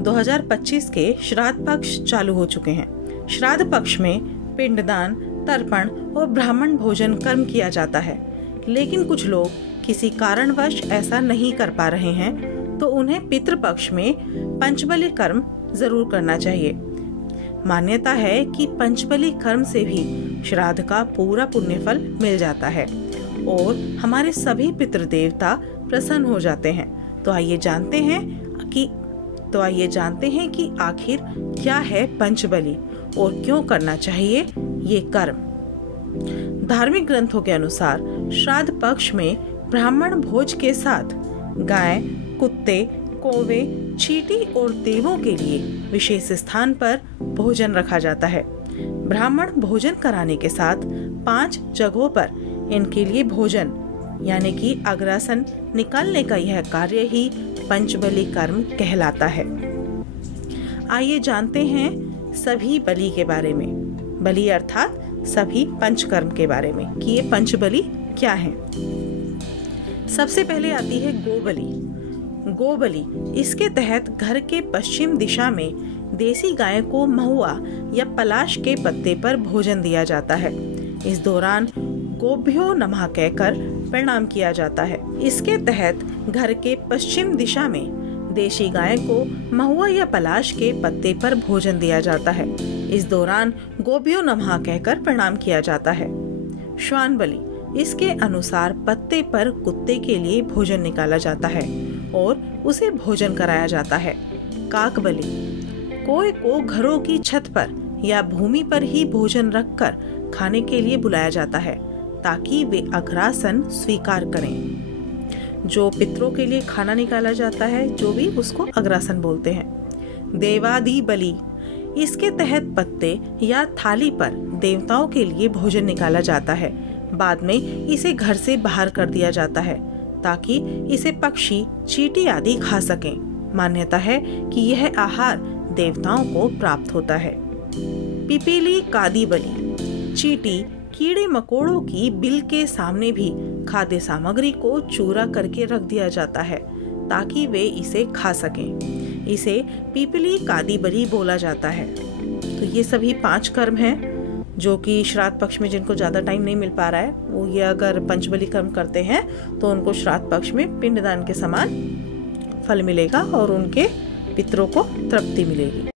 2025 के श्राद्ध पक्ष चालू हो चुके हैं। श्राद्ध पक्ष में पिंडदान, तर्पण और ब्राह्मण भोजन कर्म किया जाता है, लेकिन कुछ लोग किसी कारणवश ऐसा नहीं कर पा रहे हैं तो उन्हें पितृपक्ष में पंचबली कर्म जरूर करना चाहिए। मान्यता है कि पंचबली कर्म से भी श्राद्ध का पूरा पुण्यफल मिल जाता है और हमारे सभी पितृदेवता प्रसन्न हो जाते हैं। तो आइए जानते हैं कि आखिर क्या है पंचबली और क्यों करना चाहिए ये कर्म। धार्मिक ग्रंथों के अनुसार श्राद्ध पक्ष में ब्राह्मण भोज के साथ गाय, कुत्ते, कौवे, चींटी और देवों के लिए विशेष स्थान पर भोजन रखा जाता है। ब्राह्मण भोजन कराने के साथ 5 जगहों पर इनके लिए भोजन यानी कि अग्रासन निकालने का यह कार्य ही पंचबली कर्म कहलाता है। आइए जानते हैं सभी बलि के बारे में, बलि अर्थात सभी पंचकर्म के बारे में कि ये पंचबली क्या है। सबसे पहले आती है गोबलि। गोबलि इसके तहत घर के पश्चिम दिशा में देसी गाय को महुआ या पलाश के पत्ते पर भोजन दिया जाता है। इस दौरान गोभ्यो नमः कहकर प्रणाम किया जाता है। इसके तहत घर के पश्चिम दिशा में देशी गाय को महुआ या पलाश के पत्ते पर भोजन दिया जाता है। इस दौरान गोभ्यो नमः कहकर प्रणाम किया जाता है। श्वान बलि इसके अनुसार पत्ते पर कुत्ते के लिए भोजन निकाला जाता है और उसे भोजन कराया जाता है। काक बलि कोय को घरों की छत पर या भूमि पर ही भोजन रखकर खाने के लिए बुलाया जाता है ताकि वे अग्रासन स्वीकार करें। जो पितरों के लिए खाना निकाला जाता है जो भी उसको अग्रासन बोलते हैं। देवादि बलि इसके तहत पत्ते या थाली पर देवताओं के लिए भोजन निकाला जाता है। बाद में इसे घर से बाहर कर दिया जाता है ताकि इसे पक्षी, चींटी आदि खा सकें। मान्यता है कि यह आहार देवताओं को प्राप्त होता है। पिपीली कादी बलि चींटी, कीड़े मकोड़ों की बिल के सामने भी खाद्य सामग्री को चूरा करके रख दिया जाता है ताकि वे इसे खा सकें। इसे पिपली कादी बलि बोला जाता है। तो ये सभी 5 कर्म हैं जो कि श्राद्ध पक्ष में जिनको ज्यादा टाइम नहीं मिल पा रहा है वो ये अगर पंचबली कर्म करते हैं तो उनको श्राद्ध पक्ष में पिंडदान के समान फल मिलेगा और उनके पितरों को तृप्ति मिलेगी।